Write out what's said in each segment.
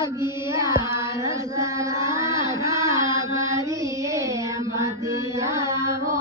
અગિયાર સરાગરીએ મતિયાવો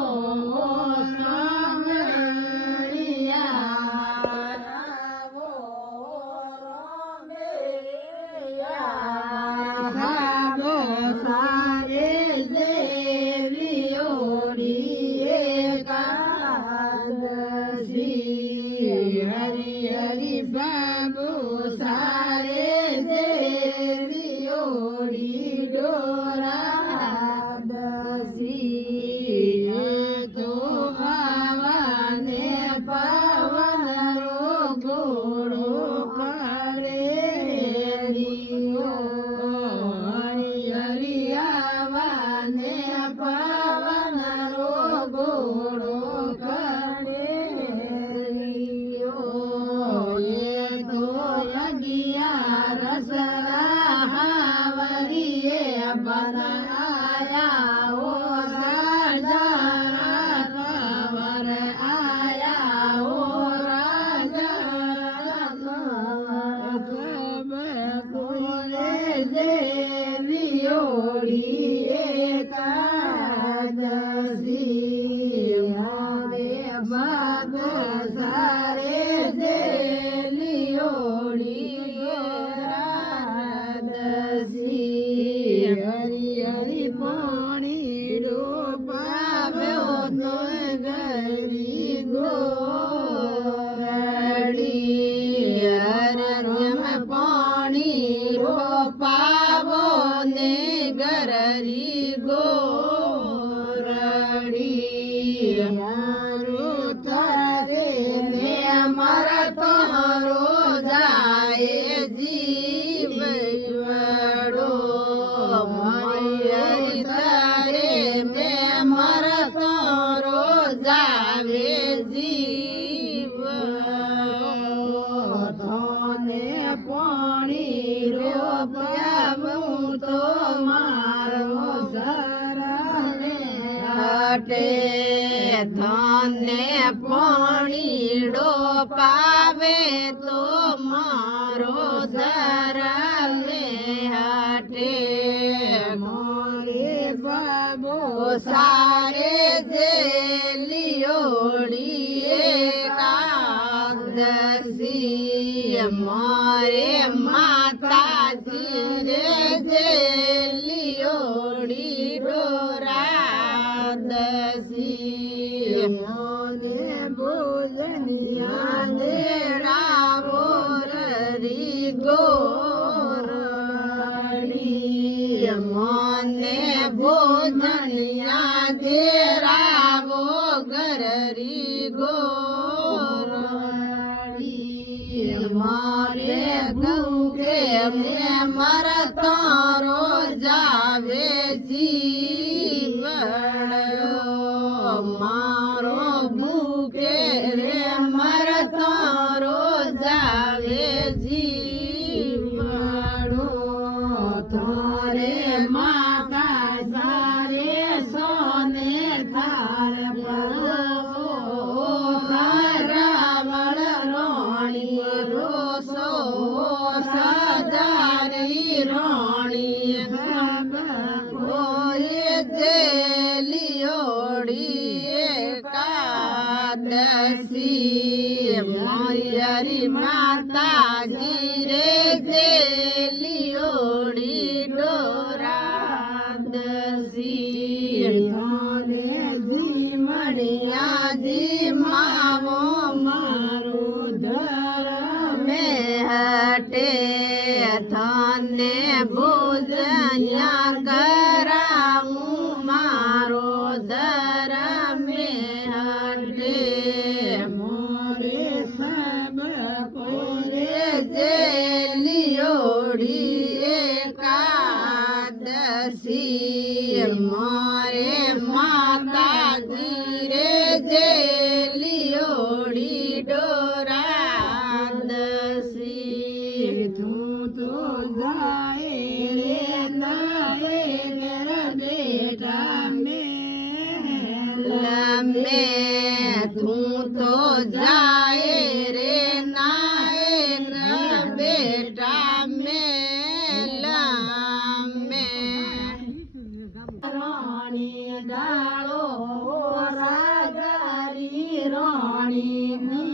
ધને પાણીડો પાવે તો મારો ધરને હાટે મોરે બાબો સારે જે લીઓડી એકાદશી મારે માતાજી રે જે લીઓડી મોને ભોજનિયા દેરાવો રી ગોરડી મોને ભોજનિયા દેરાવો ગરી ગોરડી મારે ગંગે મે મરતો જાવે મારો ભૂખે રે મરતો જાવે જીવડો થોરે માતા સારે સોને થાર રાવળ રોણી રોસો સજારી રોણી કોઈ જેલિયોડી એકાદશી મોરી માતાજી રે જેલિયોડી ડોરાદશી ધોને જી મળ્યા જી માવો મારો ધર્મે હટે ધને ભોજન્યા કરાવું મારો ધર્મે હટે મોરે સબ કોરે જેલિયોડી એકાદશી મોરે માતાજી રે જેલિયોડી ડોરાદશી તું તો જાય રે નાએ ઘર બેટા મેં તું તો જાય રે નાએ ઘર બેટા મેં વાળો સાગરી રાણી